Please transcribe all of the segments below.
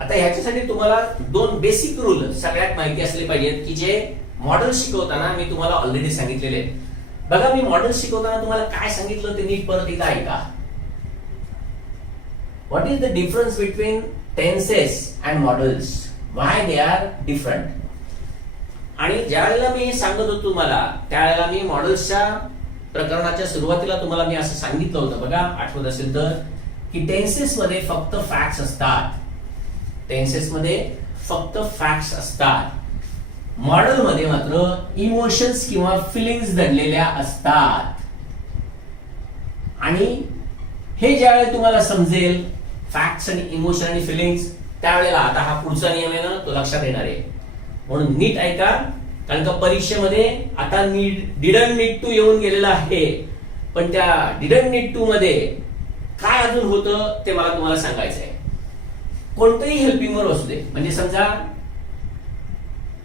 आता ह्याच्यासाठी तुम्हाला दोन बेसिक रूल सगळ्यात माहिती असले पाहिजेत की जे मॉडेल शिकवताना मी तुम्हाला ऑलरेडी सांगितलेले आहेत. बघा मी मॉडेल शिकवताना तुम्हाला काय सांगितलं ते नीट परत एकदा ऐका. What is the difference between tenses and modals why they are different आणि ज्या वेळेला मी सांगत होतो तुम्हाला त्यावेळेला मी मॉडेल्सच्या प्रकरणाच्या सुरुवातीला तुम्हाला मी असं सांगितलं होतं. बघा आठवत असेल तर की टेन्सेस मध्ये फक्त फॅक्ट्स असतात. टेन्सेस मध्ये फक्त फॅक्ट्स असतात. मॉडेल मध्ये मात्र इमोशन्स किंवा फिलिंग्स दडलेल्या असतात. आणि हे ज्यावेळेला तुम्हाला समजेल फॅक्ट्स आणि इमोशन आणि फिलिंग्स त्यावेळेला आता हा पुढचा नियम आहे ना तो लक्षात येणार आहे. म्हणून नीट ऐका कारण का परीक्षेमध्ये आता डिडन नीड टू येऊन गेलेला आहे. पण त्या डिडन नीड टू मध्ये काय अजून होतं ते मला तुम्हाला सांगायचं आहे कोणतंही हेल्पिंग वर असू दे. म्हणजे समजा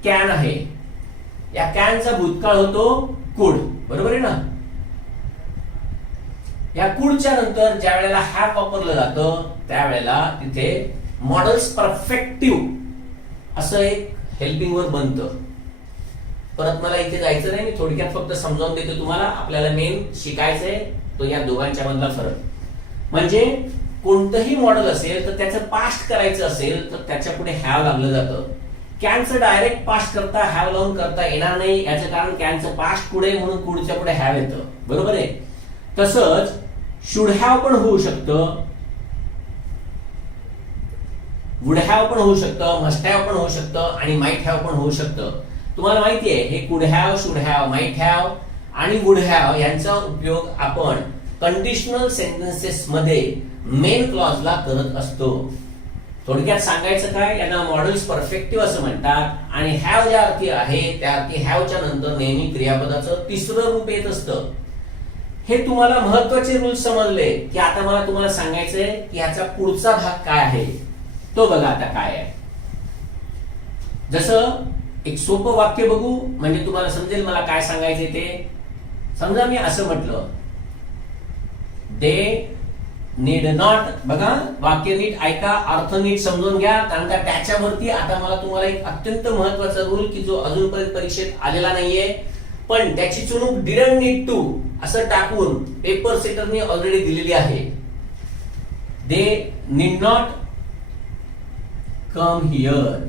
कॅन आहे. या कॅनचा भूतकाळ होतो कुड. बरोबर आहे ना? या कुडच्या नंतर ज्या वेळेला हॅप वापरलं जातं त्यावेळेला तिथे मॉडेल्स परफेक्टिव्ह असं एक हेल्पिंग वर बनतं. परत मला इथे जायचं नाही मी थोडक्यात फक्त समजावून देतो तुम्हाला. आपल्याला मेन शिकायचंय तो या दोघांच्या मधला फरक. म्हणजे कोणतंही मॉडेल असेल तर त्याचं पास्ट करायचं असेल तर त्याच्या पुढे हॅव लागलं जातं. कॅनचं डायरेक्ट पास्ट करता हॅव लावून करता येणार नाही याचं कारण कॅनचं पास्ट पुढे म्हणून पुढच्या पुढे हॅव येतं. बरोबर आहे? तसंच शुड हॅव पण होऊ शकतं. वुड हॅव पण होऊ शकतं मस्ट हॅव पण होऊ शकतं आणि माईट हॅव पण होऊ शकतं. तुम्हाला माहिती आहे हे could have should have might have आणि वुड हॅव यांचा उपयोग आपण कंडिशनल सेंटेन्सेस मध्ये मेन क्लॉजला करत असतो. थोडक्यात सांगायचं काय? यांना मॉडेल्स परफेक्टिव्ह असं म्हणतात. आणि हॅव ज्या अर्थी आहे त्या अर्थी हॅवच्या नंतर नेहमी क्रियापदाचं तिसरं रूप येत असतं. हे तुम्हाला महत्त्वाचे रूल समजले की आता मला तुम्हाला सांगायचंय की ह्याचा पुढचा भाग काय आहे? तो बघा आता काय आहे. जसं एक सोपं वाक्य बघू म्हणजे तुम्हाला समजेल मला काय सांगायचे ते. समजा मी असं म्हटलं. They need not. बघा वाक्य नीट ऐका अर्थ नीट समजून घ्या. कारण का त्याच्यावरती आता मला तुम्हाला एक अत्यंत महत्त्वाचा रूल की जो अजूनपर्यंत परीक्षेत आलेला नाहीये. पण त्याची चुणूक डिडंट नीड टू असं टाकून पेपर सेटरने ऑलरेडी दिलेली आहे. They need not come here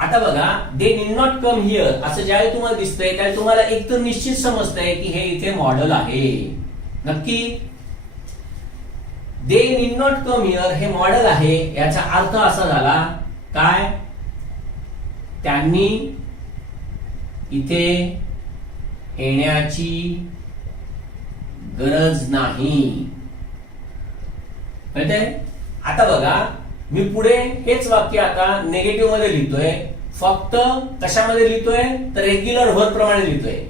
आता बघा they need not come here असं ज्यावेळी तुम्हाला दिसतंय त्यावेळी तुम्हाला एक तर निश्चित समजतंय की हे इथे मॉडेल आहे. नक्की? They need not come here हे मॉडेल आहे याचा अर्थ असा झाला काय? त्यांनी इथे येण्याची गरज नाही. कळतंय? आता बघा मी पुढे हेच वाक्य आता नेगेटिव्हमध्ये लिहितोय. फक्त कशामध्ये लिहितोय? तर रेग्युलर व्हर प्रमाणे लिहितोय.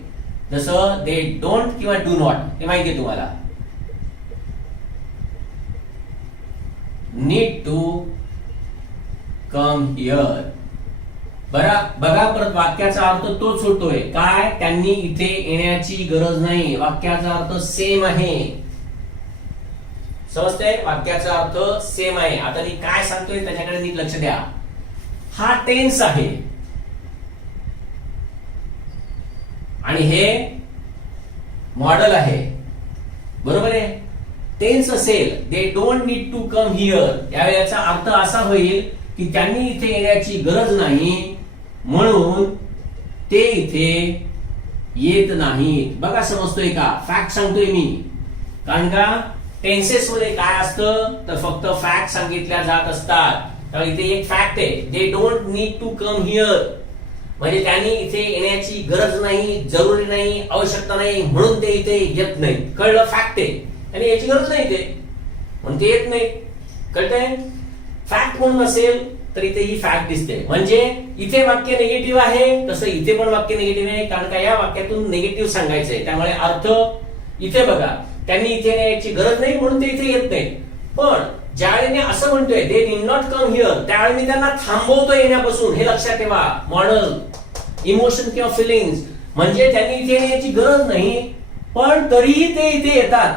जसं दे डोंट किंवा डू नॉट हे माहिती आहे तुम्हाला. नीड टू कम हिअर बरा बघा परत वाक्याचा अर्थ तोच होतोय काय? त्यांनी इथे येण्याची गरज नाही. वाक्याचा अर्थ सेम आहे. समजतंय? वाक्याचा अर्थ सेम आहे. आता मी काय सांगतोय त्याच्याकडे नीट लक्ष द्या. हा टेन्स आहे. आणि हे मॉडेल आहे. बरोबर आहे? टेन्स असेल. They don't need to come here त्यावेळेचा अर्थ असा होईल की त्यांनी इथे येण्याची गरज नाही. म्हणून ते इथे येत नाहीत. बघा समजतोय का? फॅक्ट सांगतोय मी. कारण का? टेन्सेस मध्ये काय असतं? तर फक्त फॅक्ट सांगितल्या जात असतात. तर इथे एक फॅक्ट आहे. They don't need to come here म्हणजे त्यांनी इथे येण्याची गरज नाही जरुरी नाही आवश्यकता नाही म्हणून ते इथे येत नाही कळलं? फॅक्ट आहे. आणि याची गरज नाही ते म्हणून ते येत नाही. कळतंय? फॅक्ट म्हणून नसेल तर इथे ही फॅक्ट दिसते. म्हणजे इथे वाक्य निगेटिव्ह आहे तसं इथे पण वाक्य निगेटिव्ह आहे कारण का या वाक्यातून निगेटिव्ह सांगायचंय. त्यामुळे अर्थ इथे बघा. त्यांनी इथे याची गरज नाही म्हणून ते इथे येत नाही पण ज्यावेळी मी असं म्हणतोय they did not come here त्यावेळी मी त्यांना थांबवतो येण्यापासून. हे लक्षात ठेवा. मॉडल इमोशन किंवा फिलिंग्स म्हणजे त्यांनी इथे येण्याची गरज नाही पण तरीही ते इथे येतात.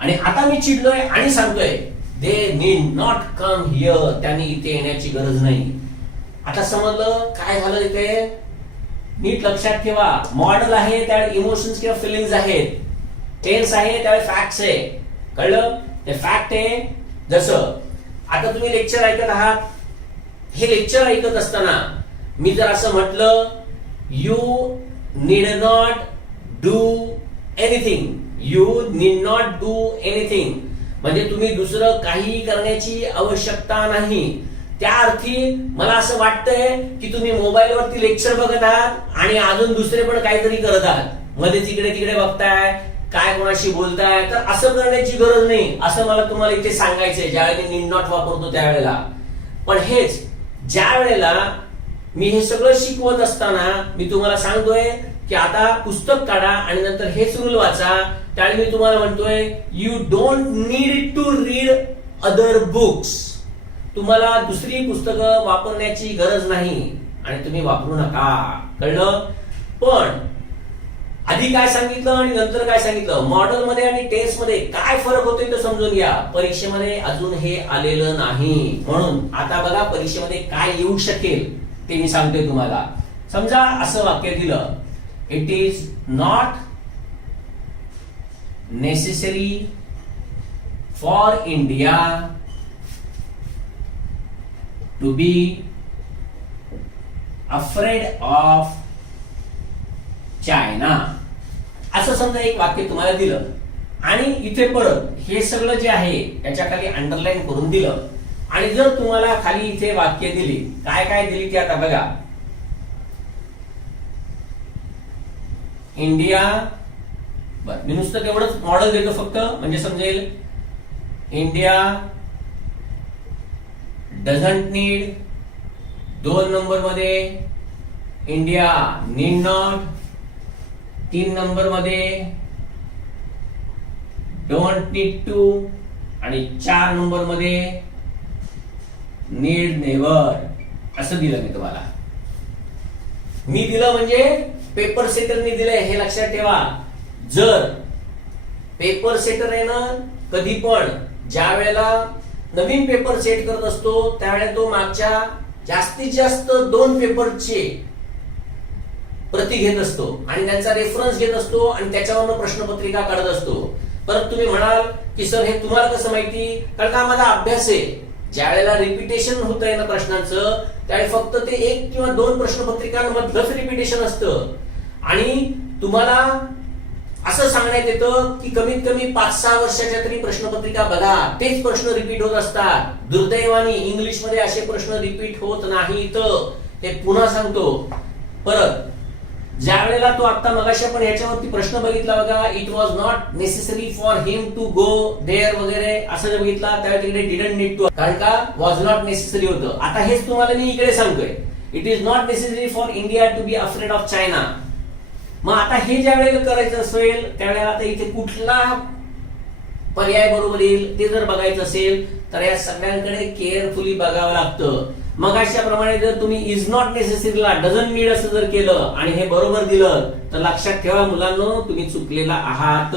आणि आता मी चिडलोय आणि सांगतोय they need not come here त्यांनी इथे येण्याची गरज नाही. आता समजलं? काय झालं इथे? नीट लक्षात ठेवा. मॉडेल आहे त्यावेळी इमोशन्स किंवा फिलिंग्स आहेत. टेन्स आहे त्यावेळी फॅक्ट्स आहे. कळलं? ते फॅक्ट आहे. जसं आता तुम्ही लेक्चर ऐकत आहात. हे लेक्चर ऐकत असताना मी जर असं म्हटलं you need not do anything you need not do anything म्हणजे तुम्ही दुसरं काही करण्याची आवश्यकता नाही. त्या अर्थी मला असं वाटतंय की तुम्ही मोबाईलवरती लेक्चर बघत आहात आणि अजून दुसरे पण काहीतरी करत आहात. मध्ये तिकडे तिकडे बघताय काय कोणाशी बोलताय तर असं करण्याची गरज नाही. असं मला तुम्हाला इथे सांगायचंय ज्यावेळेला नीड नॉट वापरतो त्यावेळेला. पण हेच ज्या वेळेला मी हे सगळं शिकवत असताना मी तुम्हाला सांगतोय की आता पुस्तक काढा आणि नंतर हेच रूल वाचा. त्यावेळी मी तुम्हाला म्हणतोय you don't need to read other books तुम्हाला दुसरी पुस्तकं वापरण्याची गरज नाही आणि तुम्ही वापरू नका. कळलं? पण आधी काय सांगितलं आणि नंतर काय सांगितलं? मॉडेल मध्ये आणि टेस्टमध्ये काय फरक होतोय ते समजून घ्या. परीक्षेमध्ये अजून हे आलेलं नाही. म्हणून आता बघा परीक्षेमध्ये काय येऊ शकेल ते मी सांगतोय तुम्हाला. समजा असं वाक्य दिलं. It is not necessary for India to be afraid of China असं समजा एक वाक्य तुम्हाला दिलं. आणि इथे परत हे सगळं जे आहे याच्या खाली अंडरलाईन करून दिलं. आणि जर तुम्हाला खाली इथे वाक्य दिली काय काय दिली ती आता बघा. इंडिया बर. मी नुसतं तेवढंच मॉडेल देतो फक्त. म्हणजे समजेल इंडिया डझंट नीड दोन नंबरमध्ये इंडिया नीड नॉट तीन नंबरमध्ये डोंट नीड टू आणि चार नंबरमध्ये नीड नेवर असं दिलं मी तुम्हाला. मी दिलं म्हणजे पेपर सेटरनी दिलंय हे लक्षात ठेवा. जर पेपर सेटर आहे ना कधी पण ज्या वेळेला नवीन पेपर सेट करत असतो त्यावेळेला तो मागच्या जास्तीत जास्त दोन पेपरचे प्रती घेत असतो आणि त्यांचा रेफरन्स घेत असतो आणि त्याच्यावरनं प्रश्नपत्रिका काढत असतो. परत तुम्ही म्हणाल की सर हे तुम्हाला कसं माहिती? कारण का माझा अभ्यास आहे. ज्या वेळेला रिपिटेशन होत आहे ना प्रश्नांचं त्यावेळी फक्त ते एक किंवा दोन प्रश्नपत्रिकांमधलंच रिपिटेशन असतं. आणि तुम्हाला असं सांगण्यात येतं की कमीत कमी पाच सहा वर्षाच्या तरी प्रश्नपत्रिका बघा. तेच प्रश्न रिपीट होत असतात. दुर्दैवाने इंग्लिशमध्ये असे प्रश्न रिपीट होत नाहीत. हे पुन्हा सांगतो. परत ज्या वेळेला तो आता मगाशी पण याच्यावरती प्रश्न बघितला बघा it was not necessary for him to go there वगैरे असं जर बघितला त्यावेळी तिकडे डिडंट नीड टू कारण का? वॉज नॉट नेसेसरी होतं. आता हेच तुम्हाला मी इकडे सांगतोय. It is not necessary for India to be afraid of China मग आता हे ज्या वेळेला करायचं असेल त्यावेळेला आता इथे कुठला पर्याय बरोबर येईल ते जर बघायचं असेल तर या सगळ्यांकडे केअरफुली बघावं लागतं. मग अशाप्रमाणे जर तुम्ही इज नॉट नेसेसरीला डझन नीड असं जर केलं आणि हे बरोबर दिलं तर लक्षात ठेवा मुलांना तुम्ही चुकलेला आहात.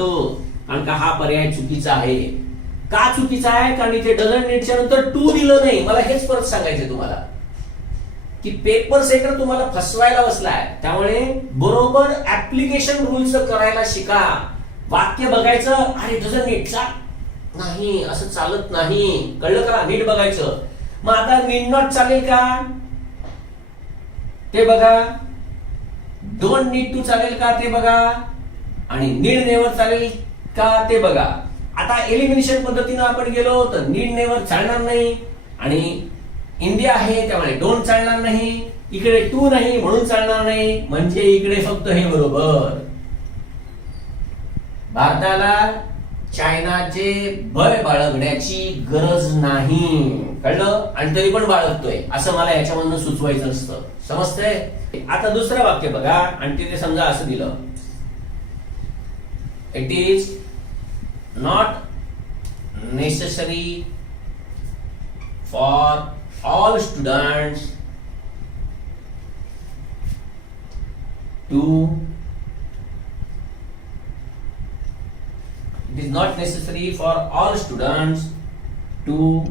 कारण का हा पर्याय चुकीचा आहे. का चुकीचा आहे? कारण इथे डझन नीडच्या नंतर टू दिलं नाही. मला हेच परत सांगायचं तुम्हाला. की पेपर सेटर तुम्हाला फसवायला बसलाय. त्यामुळे बरोबर ऍप्लिकेशन रूल्स करायला शिका. वाक्य बघायचं अरे नीट नीटचा नाही असं चालत नाही. कळलं का? नीट बघायचं. मग आता नीट नॉट चालेल का? ते बघा. दोन नीट टू चालेल का? ते बघा. आणि नीड नेवर चालेल का? ते बघा. आता एलिमिनेशन पद्धतीनं आपण गेलो तर नीड नेवर चालणार नाही. आणि इंडिया आहे त्यामुळे डोंट चालणार नाही. इकडे टू नाही म्हणून चालणार नाही. म्हणजे इकडे फक्त हे बरोबर. भारताला चायनाचे भय बाळगण्याची गरज नाही. कळलं? आणि तरी पण बाळगतोय. असं मला याच्यामधनं सुचवायचं असतं. समजतंय? आता दुसरं वाक्य बघा. आणि तिथे समजा असं दिलं. It is not necessary for all students to it is not necessary for all students to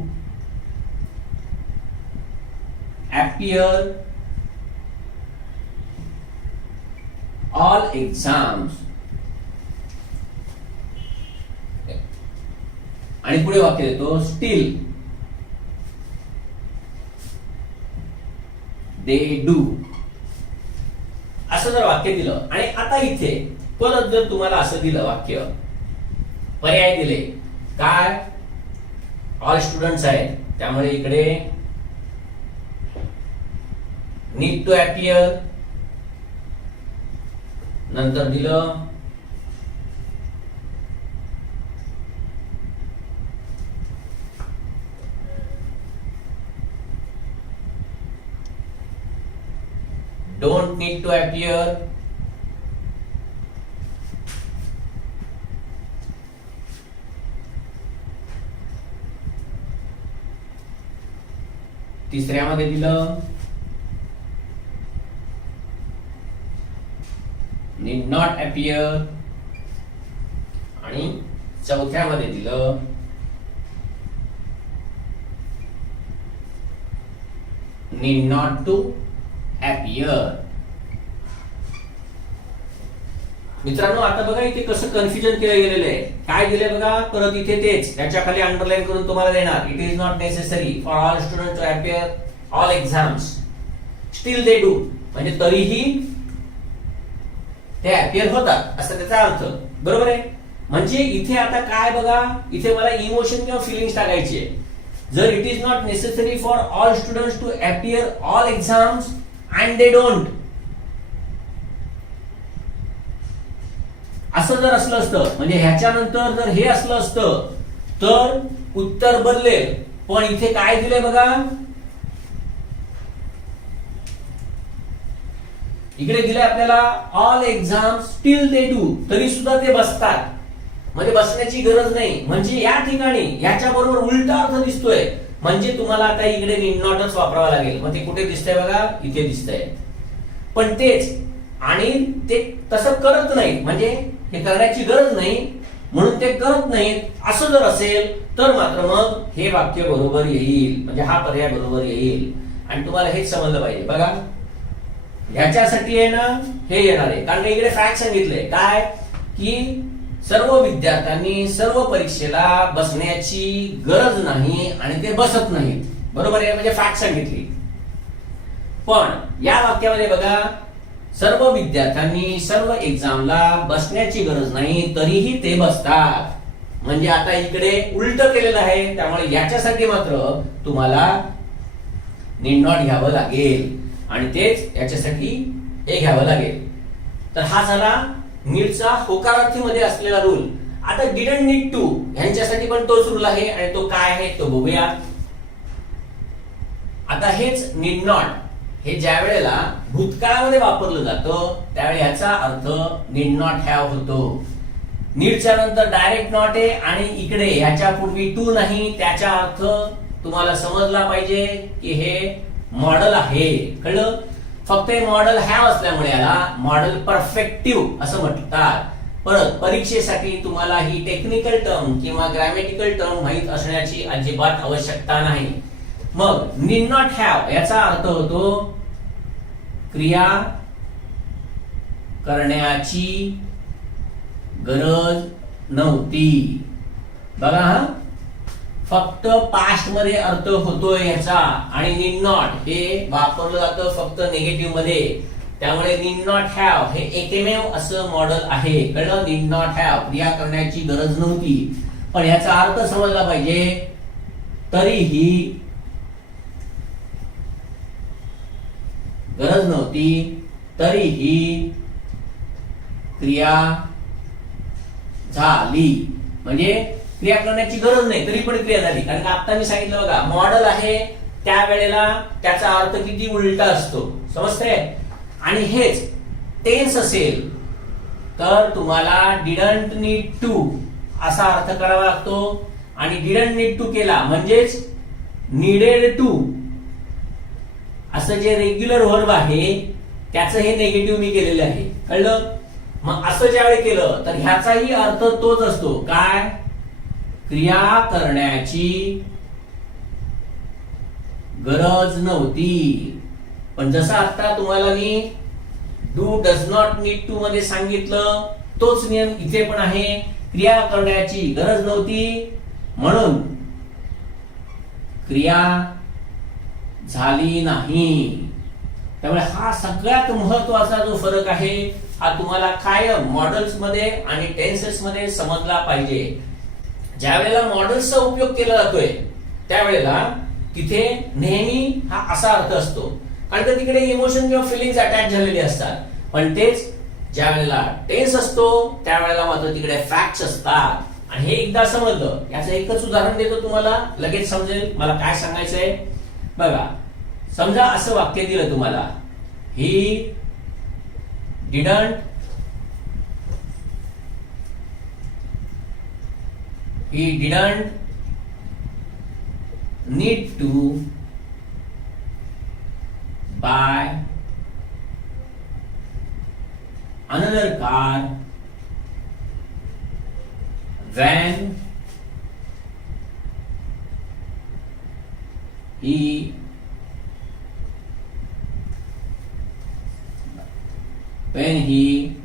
appear all exams आणि पुढे वाक्य देतो स्टील दे डू असं जर वाक्य दिलं आणि आता इथे परत जर तुम्हाला असं दिलं वाक्य पर्याय दिले. काय? ऑल स्टुडंट्स आहेत. त्यामुळे इकडे नीड टू अपियर नंतर दिलं. Don't need to appear. तिसऱ्यामध्ये दिलं. Need not appear. आणि चौथ्यामध्ये दिलं. नीड नॉट टू appear मित्रांनो आता बघा इथे कसं कन्फ्युजन केलं गेलेलं आहे. काय दिलंय बघा? परत इथे तेच. त्याच्याखाली अंडरलाईन करून तुम्हाला देणार. It is not necessary for all student to appear all exams still they do म्हणजे तरीही ते अपियर होतात. असं त्याचा अर्थ. बरोबर आहे? म्हणजे इथे आता काय बघा? इथे मला इमोशन किंवा फिलिंग्स टाकायची आहे. जर it is not necessary for all student to appear all exams and they don't असं जर असलं असतं म्हणजे ह्याच्यानंतर जर हे असलं असतं तर उत्तर बदले पण इथे काय दिलंय बघा? इकडे दिलंय आपल्याला all exam still they do तरी सुद्धा ते बसतात. म्हणजे बसण्याची गरज नाही. म्हणजे या ठिकाणी याच्या बरोबर उलटा अर्थ दिसतोय. म्हणजे तुम्हाला आता इकडे नीड वापरावा लागेल. मग ते कुठे दिसतंय बघा? इथे दिसतंय. पण तेच आणि ते तसं करत नाही म्हणजे हे करण्याची गरज नाही म्हणून ते करत नाहीत. असं जर असेल तर मात्र मग हे वाक्य बरोबर येईल. म्हणजे हा पर्याय बरोबर येईल. आणि तुम्हाला हेच समजलं पाहिजे. बघा. ह्याच्यासाठी आहे ना हे येणार आहे. कारण इकडे फॅक्ट सांगितलंय. काय? की सर्व विद्यार्थ्यांनी सर्व परीक्षेला बसण्याची गरज नाही आणि ते बसत नाहीत. बरोबर आहे? म्हणजे फॅक्ट सांगितली. पण या वाक्यामध्ये बघा सर्व विद्यार्थ्यांनी सर्व एक्झामला बसण्याची गरज नाही तरीही ते बसतात. म्हणजे आता इकडे उलट केलेलं आहे त्यामुळे याच्यासाठी मात्र तुम्हाला निंडॉट घ्यावं लागेल. आणि तेच याच्यासाठी हे घ्यावं लागेल. तर हा झाला नीडचा होकारार्थीमध्ये असलेला रूल आता डिडंट नीड टू ह्यांच्यासाठी पण तोच रूल आहे आणि तो काय आहे तो बघूया. आता हेच नीड नॉट हे ज्या वेळेला भूतकाळामध्ये वापरलं जातं त्यावेळी याचा अर्थ नीड नॉट हॅव होतो. नीडच्या नंतर डायरेक्ट नॉट आहे आणि इकडे ह्याच्या पूर्वी टू नाही त्याचा अर्थ तुम्हाला समजला पाहिजे की हे मॉडेल आहे. कळलं? फक्त हे मॉडेल हॅव असल्यामुळे याला मॉडेल परफेक्टिव्ह असं म्हणतात. परत परीक्षेसाठी तुम्हाला ही टेक्निकल टर्म किंवा ग्रॅमॅटिकल टर्म माहीत असण्याची अजिबात आवश्यकता नाही. मग नीड नॉट हॅव याचा अर्थ होतो क्रिया करण्याची गरज नव्हती. बघा हा. फक्त पास्टमध्ये अर्थ होतोय याचा आणि नीड नॉट हे वापरलं जातं फक्त निगेटिव्हमध्ये. त्यामुळे नीड नॉट हॅव हे एकमेव असं मॉडेल आहे. कळलं? नीड नॉट हॅव क्रिया करण्याची गरज नव्हती. पण याचा अर्थ समजला पाहिजे. तरीही गरज नव्हती. तरीही क्रिया झाली. म्हणजे क्रिया करण्याची गरज नाही तरी पण क्रिया झाली. कारण आता मी सांगितलं बघा मॉडेल आहे त्या वेळेला त्याचा अर्थ किती उलटा असतो. समजते आणि हेच टेन्स असेल तर तुम्हाला डिडंट नीड टू असा अर्थ करावा लागतो. आणि डिडंट नीड टू केला म्हणजेच नीडेड टू असं जे रेग्युलर वर्ब आहे त्याचं हे नेगेटिव्ह मी केलेलं आहे. कळलं? मग असं ज्यावेळी केलं तर ह्याचाही अर्थ तोच असतो. काय? क्रिया करण्याची गरज नव्हती. पण जसं आता तुम्हाला मी do does not need to मध्ये सांगितलं तोच नियम इथे पण आहे. क्रिया करण्याची गरज नव्हती. म्हणून क्रिया झाली नाही. त्यामुळे हा सगळ्यात महत्त्वाचा जो फरक आहे हा तुम्हाला कायम मॉडेल्समध्ये आणि टेन्सेस मध्ये समजला पाहिजे. ज्या वेळेला मॉडेल्सचा उपयोग केला जातोय त्यावेळेला तिथे नेहमी हा असा अर्थ असतो. कारण का तिकडे इमोशन किंवा फिलिंग्स अटॅच झालेले असतात. पण तेच ज्या वेळेला टेन्स असतो त्यावेळेला मात्र तिकडे फॅक्ट्स असतात. आणि हे एकदा समजलं याचं एकच उदाहरण देतो तुम्हाला लगेच समजेल मला काय सांगायचंय. बघा समजा असं वाक्य दिलं तुम्हाला. He didn't he didn't need to buy another car when he when he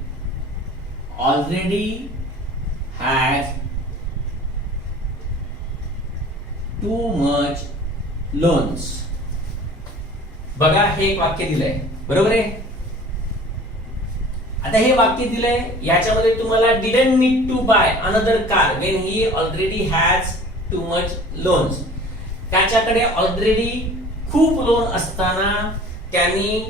already loans बघा हे एक वाक्य दिलंय. बरोबर आहे? आता हे वाक्य दिलंय याच्यामध्ये तुम्हाला didn't need to buy another car when he already has too much loans त्याच्याकडे ऑलरेडी खूप लोन असताना त्यांनी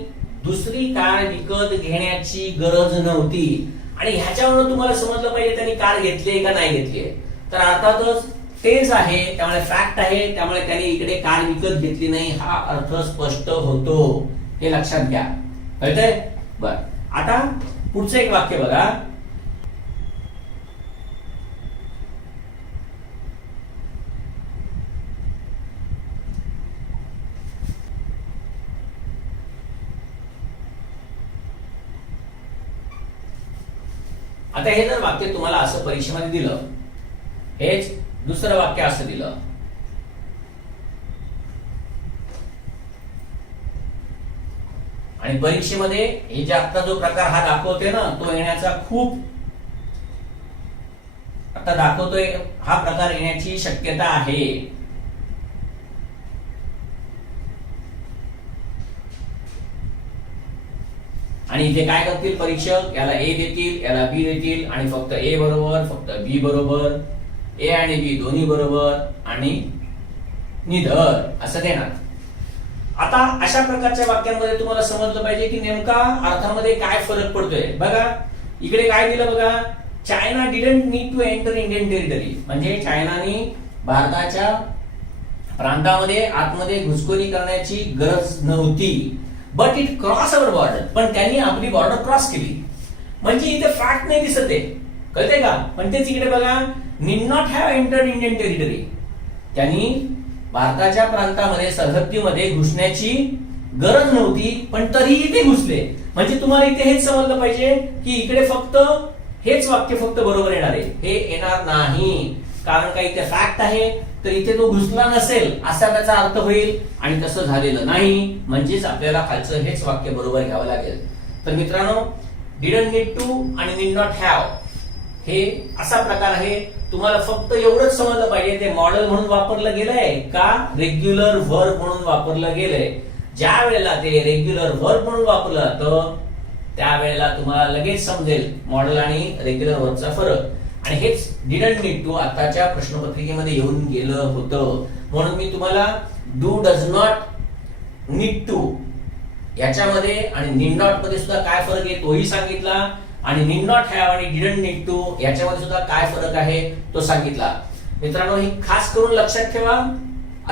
दुसरी कार विकत घेण्याची गरज नव्हती. आणि ह्याच्यावरून तुम्हाला समजलं पाहिजे त्यांनी कार घेतली का नाही घेतली तर अर्थातच तेच आहे त्यामुळे फॅक्ट आहे त्यामुळे त्याने इकडे कार विकत घेतली नाही हा अर्थ स्पष्ट होतो. हे लक्षात घ्या. कळतंय? बर. आता पुढचं एक वाक्य बघा. आता हे जर वाक्य तुम्हाला असं परीक्षेमध्ये दिलं हेच दुसरं वाक्य असं दिलं. आणि परीक्षेमध्ये हे जे आता जो प्रकार हा दाखवते ना तो येण्याचा खूप आता दाखवतोय हा प्रकार येण्याची शक्यता आहे. आणि इथे काय करतील परीक्षक? याला ए देतील याला बी देतील आणि फक्त ए बरोबर फक्त बी बरोबर. ए आणि बी दोन्ही बरोबर आणि निधर असं देणार आता अशा प्रकारच्या वाक्यांमध्ये तुम्हाला समजलं पाहिजे की नेमका अर्थामध्ये काय फरक पडतोय. बघा इकडे काय दिलं बघा? China didn't need to enter Indian territory म्हणजे चायनाने भारताच्या प्रांतामध्ये आतमध्ये घुसखोरी करण्याची गरज नव्हती. But it cross our border पण त्यांनी आपली बॉर्डर क्रॉस केली. म्हणजे इथे फॅक्ट नाही दिसत आहे. कळते का? पण तेच इकडे बघा. Need not have entered Indian territory त्यांनी भारताच्या प्रांतामध्ये सरहद्दीमध्ये घुसण्याची गरज नव्हती पण तरीही ते घुसले. म्हणजे तुम्हाला इथे हेच समजलं पाहिजे की इकडे फक्त हेच वाक्य फक्त बरोबर येणार आहे. हे येणार नाही. कारण काही इथे फॅक्ट आहे? तर इथे तो घुसला नसेल असा त्याचा अर्थ होईल. आणि तसं झालेलं नाही. म्हणजेच आपल्याला खालचं हेच वाक्य बरोबर घ्यावं लागेल. तर मित्रांनो डिडंट नीड टू आणि नीड नॉट हॅव हे असा प्रकार आहे. तुम्हाला फक्त एवढंच समजलं पाहिजे ते मॉडेल म्हणून वापरलं गेलंय का? रेग्युलर वर्ब म्हणून वापरलं गेलंय. ज्या वेळेला ते रेग्युलर वर्ब म्हणून वापरलं जातं त्यावेळेला तुम्हाला लगेच समजेल मॉडेल आणि रेग्युलर वर्बचा फरक. आणि हेच डिडंट नीड टू आताच्या प्रश्नपत्रिकेमध्ये येऊन गेलं होतं. म्हणून मी तुम्हाला do does not need to याच्यामध्ये आणि नीड नॉटमध्ये सुद्धा काय फरक आहे तोही सांगितला. आणि नीड नॉट हॅव आणि डिडंट नीड टू याच्यामध्ये सुद्धा काय फरक आहे तो सांगितला. मित्रांनो हे खास करून लक्षात ठेवा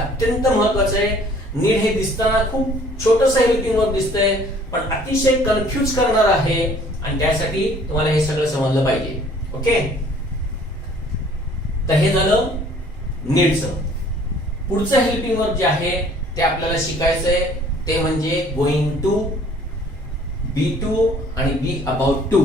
अत्यंत महत्वाचं आहे. नीड हे दिसताना खूप छोटस हेल्पिंग वर्क दिसतंय पण अतिशय कन्फ्यूज करणार आहे आणि त्यासाठी तुम्हाला हे सगळं समजलं पाहिजे. ओके तर हे झालं नीडचं पुढचं हेल्पिंग वर्क जे आहे ते आपल्याला शिकायचंय ते म्हणजे गोइंग टू बी टू आणि बी अबाउट टू